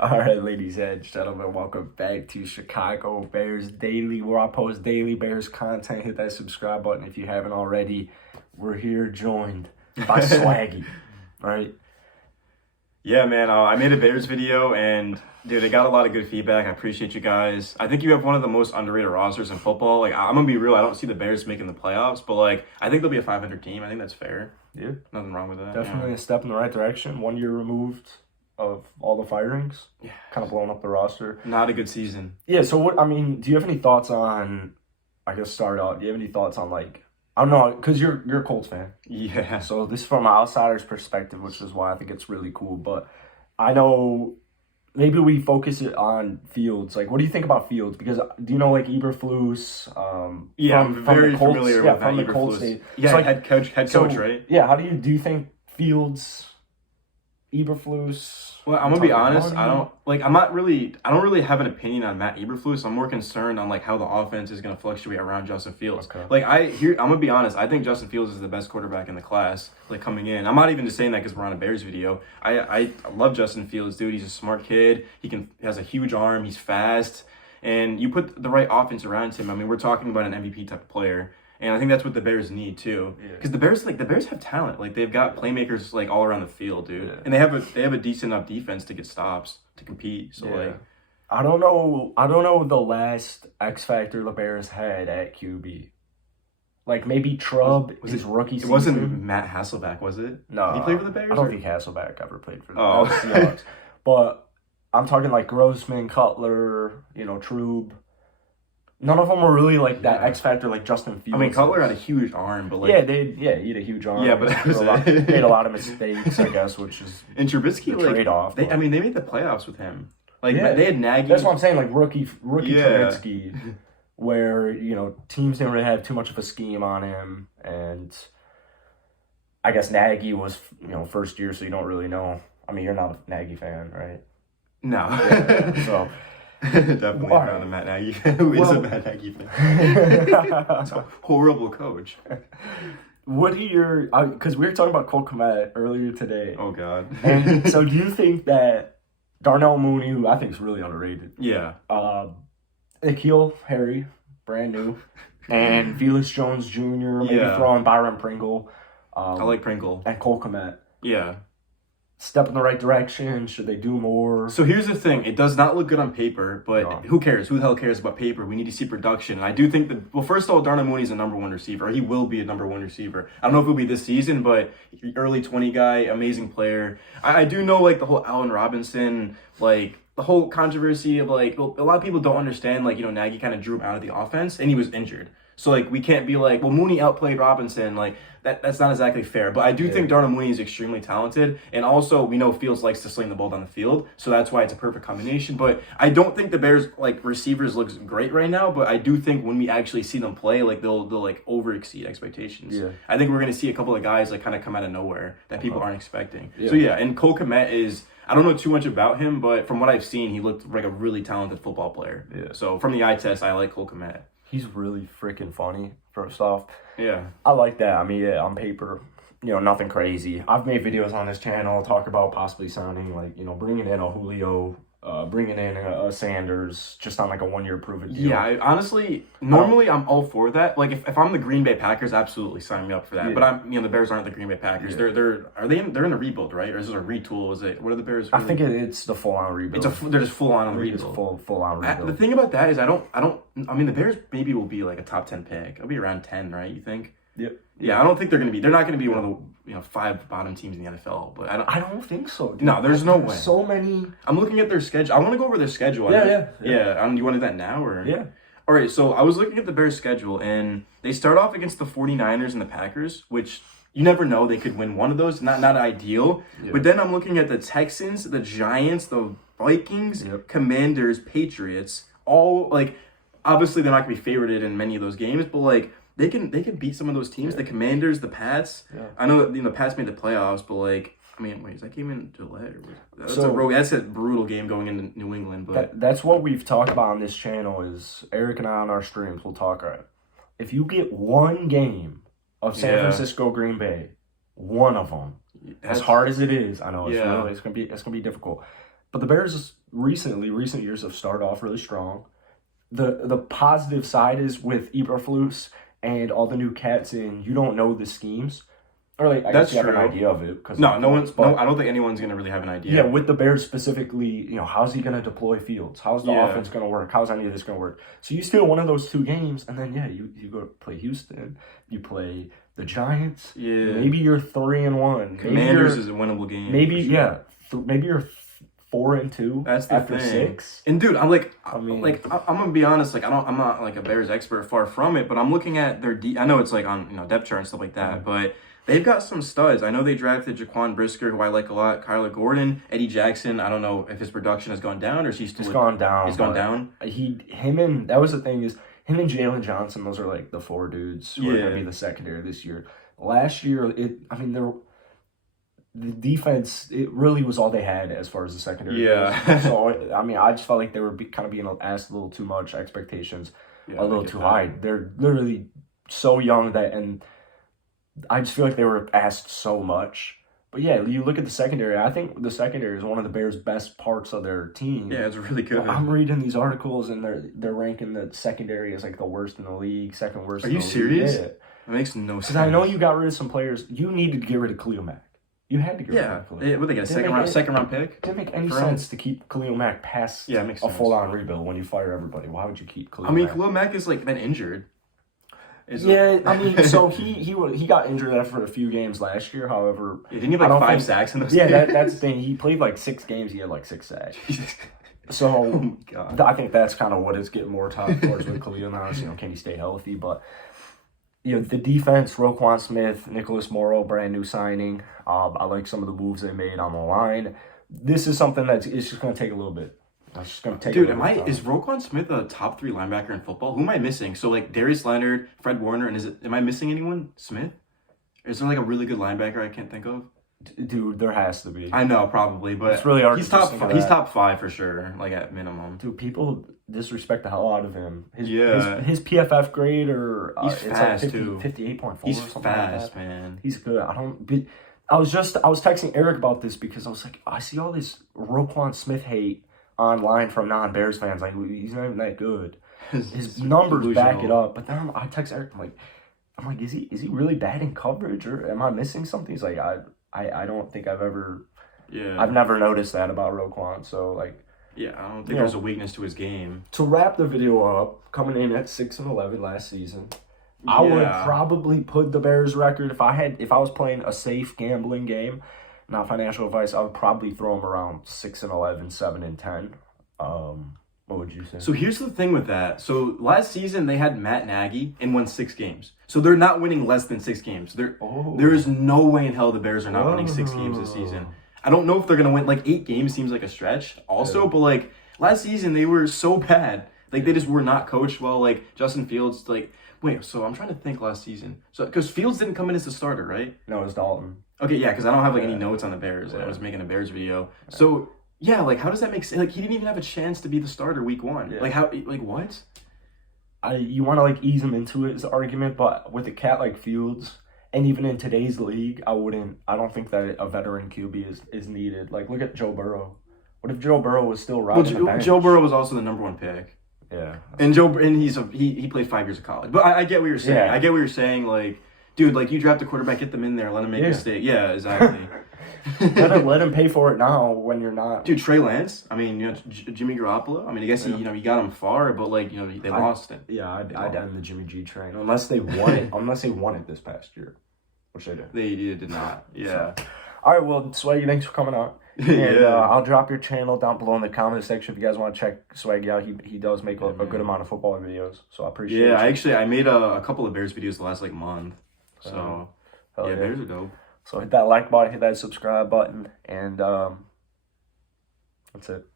All right, ladies and gentlemen, welcome back to Chicago Bears Daily, where I post daily Bears content. Hit that subscribe button if you haven't already. We're here joined by Swaggy, right? Yeah, man, I made a Bears video, and dude, I got a lot of good feedback. I appreciate you guys. I think you have one of the most underrated rosters in football. Like, I'm gonna be real, I don't see the Bears making the playoffs, but like, I think they'll be a 500 team. I think that's fair. Yeah, Nothing wrong with that. definitely a step in the right direction. 1 year removed of all the firings, kind of blowing up the roster. Not a good season. Yeah, so what, I mean, do you have any thoughts on, I guess start out, do you have any thoughts on like, I don't know, because you're a Colts fan. Yeah. So this is from an outsider's perspective, which is why I think it's really cool. But I know maybe we focus it on Fields. Like, what do you think about Fields? Because do you know like Eberflus? Yeah, from I'm very the Colts, familiar yeah, with from that the Colts. Eberflus. Yeah, so, like, head coach, right? Yeah, how do you think Fields, Eberflus? Well, I'm gonna be honest. I don't really have an opinion on Matt Eberflus. I'm more concerned on like how the offense is gonna fluctuate around Justin Fields. Okay. I'm gonna be honest. I think Justin Fields is the best quarterback in the class. Like coming in, I'm not even just saying that because we're on a Bears video. I love Justin Fields, dude. He's a smart kid. He has a huge arm. He's fast, and you put the right offense around him. I mean, we're talking about an MVP type of player. And I think that's what the Bears need too, because the Bears have talent. Like they've got playmakers like all around the field, dude. And they have a decent enough defense to get stops to compete. So like, I don't know the last X factor the Bears had at QB. Like maybe Trubb his rookie season. It wasn't Matt Hasselbeck, was it? No, did he play for the Bears? I don't think Hasselbeck ever played for the Seahawks. Seahawks. But I'm talking like Grossman, Cutler, Trube. None of them were really like that X factor like Justin Fields. I mean, Cutler had a huge arm, but like he had a huge arm. Yeah, but that was made a lot of mistakes, I guess, which is and Trubisky the trade-off. They made the playoffs with him. Like they had Nagy. That's what I'm saying. Like rookie Trubisky, where teams didn't really have too much of a scheme on him, and I guess Nagy was first year, so you don't really know. I mean, you're not a Nagy fan, right? No. So. Definitely not a Matt Nagy fan. Who is a Matt Nagy fan? It's a horrible coach. What are your... Because we were talking about Cole Kmet earlier today. Oh, God. And so do you think that Darnell Mooney, who I think is really underrated. Yeah. N'Keal Harry, brand new. And Felix Jones Jr., maybe throw in Byron Pringle. I like Pringle. And Cole Kmet. Yeah. Step in the right direction? Should they do more? So here's the thing. It does not look good on paper, but who cares? Who the hell cares about paper? We need to see production. And I do think that, well, first of all, Darnell Mooney's a number one receiver. He will be a number one receiver. I don't know if it'll be this season, but early 20 guy, amazing player. I do know, like, the whole Allen Robinson, like, the whole controversy of, like, well, a lot of people don't understand, like, Nagy kind of drew him out of the offense, and he was injured. So, like, we can't be like, well, Mooney outplayed Robinson. Like, that's not exactly fair. But I do think Darnell Mooney is extremely talented. And also, we know Fields likes to sling the ball down the field. So that's why it's a perfect combination. But I don't think the Bears, like, receivers looks great right now. But I do think when we actually see them play, like, they'll like, over-exceed expectations. Yeah. I think we're going to see a couple of guys, like, kind of come out of nowhere that people aren't expecting. Yeah. So, yeah, and Cole Kmet is... I don't know too much about him, but from what I've seen, he looked like a really talented football player. Yeah. So, from the eye test, I like Cole Kmet. He's really freaking funny, first off. Yeah. I like that. I mean, on paper, nothing crazy. I've made videos on this channel, talk about possibly signing, like, bringing in a Julio, bringing in a Sanders, just on, like, a 1 year proven deal. Yeah, honestly, normally I'm all for that. Like, if I'm the Green Bay Packers, absolutely sign me up for that. Yeah. But the Bears aren't the Green Bay Packers. Yeah. They're in a rebuild, right? Or is it a retool? What are the Bears? Really? I think it's the full on rebuild. They're just full on rebuild. Full on rebuild. The thing about that is I mean, the Bears maybe will be like a top 10 pick. It'll be around 10, right? You think? Yep. Yeah, I don't think they're not gonna be one of the 5 bottom teams in the NFL. But I don't think so. Dude. No, there's no way. So many. I'm looking at their schedule. I want to go over their schedule. Yeah. You wanted that now or? Yeah. All right, so I was looking at the Bears schedule and they start off against the 49ers and the Packers, which you never know, they could win one of those. Not ideal. Yeah. But then I'm looking at the Texans, the Giants, the Vikings, Commanders, Patriots. All like obviously they're not gonna be favorited in many of those games, but like they can beat some of those teams. The Commanders, the Pats. Yeah. I know that the Pats made the playoffs, but like I mean, wait, is that game in Gillette? That's a brutal game going into New England. But that's what we've talked about on this channel. Is Eric and I on our streams will talk. Right, if you get one game of San Francisco Green Bay, one of them, as hard as it is, I know it's gonna be difficult. But the Bears recent years have started off really strong. The positive side is with Eberflus and all the new cats in, you don't know the schemes. Or like, I guess you have an idea of it. No, I don't think anyone's going to really have an idea. Yeah, with the Bears specifically, how's he going to deploy Fields? How's the offense going to work? How's any of this going to work? So you steal one of those 2 games, and then, you go play Houston. You play the Giants. Yeah. Maybe you're 3-1. Commanders is a winnable game. Maybe, maybe you're 4-2 That's the after thing. 6. And dude, I'm gonna be honest. Like, I'm not like a Bears expert, far from it. But I'm looking at their I know it's like on depth chart and stuff like that, but they've got some studs. I know they drafted Jaquan Brisker, who I like a lot. Kyler Gordon, Eddie Jackson. I don't know if his production has gone down or is he still. It's gone down. He's gone down. That was the thing is him and Jalen Johnson. Those are like the 4 dudes who are gonna be the secondary this year. Last year, the defense, it really was all they had as far as the secondary goes. So, I just felt like they were kind of being asked a little too much, expectations a little too high. They're literally so young and I just feel like they were asked so much. But yeah, you look at the secondary, I think the secondary is one of the Bears' best parts of their team. Yeah, it's really good. I'm reading these articles and they're ranking the secondary as like the worst in the league, second worst in the league. Are you serious? Yeah. That makes no sense. Because I know you got rid of some players. You needed to get rid of Khalil Mack. You had to get rid of Khalil. Yeah, what they get, a second round pick? Didn't make any sense to keep Khalil Mack past a full-on rebuild when you fire everybody. Why would you keep Khalil Mack? Khalil Mack has been injured. So he got injured after a few games last year. However, didn't he have 5 sacks in those games? Yeah, that's the thing. He played 6 games. He had 6 sacks. So oh my God. I think that's kind of what it's getting more towards with Khalil now. Is, can he stay healthy? But the defense, Roquan Smith, Nicholas Morrow, brand new signing. I like some of the moves they made on the line. This is something it's just going to take a little bit. It's just going to take. Dude, is Roquan Smith a top 3 linebacker in football? Who am I missing? So Darius Leonard, Fred Warner, and am I missing anyone? Smith? Is there a really good linebacker I can't think of? Dude, there has to be. I know, probably, but it's really hard. He's top 5 for sure, at minimum. Dude, people disrespect the hell out of him. His PFF grade he's fast too. 58.4. He's fast, man. He's good. I was texting Eric about this because I was like, I see all this Roquan Smith hate online from non-Bears fans. He's not even that good. His numbers back it up. But then I text Eric. I'm like, is he really bad in coverage, or am I missing something? He's like, I don't think I've never noticed that about Roquan. So yeah, I don't think there's a weakness to his game. To wrap the video up, coming in at 6-11 last season, I would probably put the Bears record if I was playing a safe gambling game, not financial advice. I would probably throw them around 6-11, 7-10. What would you say? So here's the thing with that. So last season they had Matt Nagy and won 6 games. So they're not winning less than 6 games. There is no way in hell the Bears are not winning 6 games this season. I don't know if they're gonna win 8 games. Seems like a stretch. Also, but last season they were so bad. They just were not coached well. Justin Fields. Wait. So I'm trying to think last season. So because Fields didn't come in as the starter, right? No, it was Dalton. Okay, yeah. Because I don't have any notes on the Bears. I was making a Bears video. So. Yeah, how does that make sense? He didn't even have a chance to be the starter week 1. Yeah. What? You want to ease him into his argument, but with a cat like Fields, and even in today's league, I don't think that a veteran QB is needed. Look at Joe Burrow. What if Joe Burrow was still riding the bench? Joe Burrow was also the number 1 pick. Yeah. And he played 5 years of college. But I get what you're saying. Yeah. I get what you're saying. Dude, you draft a quarterback, get them in there, let him make a mistake. Yeah, exactly. let him pay for it now when you're not. Dude, Trey Lance. Jimmy Garoppolo. I guess he got him far, but they lost it. Yeah, I'd end the Jimmy G train unless they won it. Unless they won it this past year, which they did. They did not. Yeah. So, all right. Well, Swaggy, thanks for coming out. And I'll drop your channel down below in the comment section if you guys want to check Swaggy out. He does make a good amount of football videos, so I appreciate it. Yeah, I made a couple of Bears videos the last month. So Bears are dope. So hit that like button, hit that subscribe button, and that's it.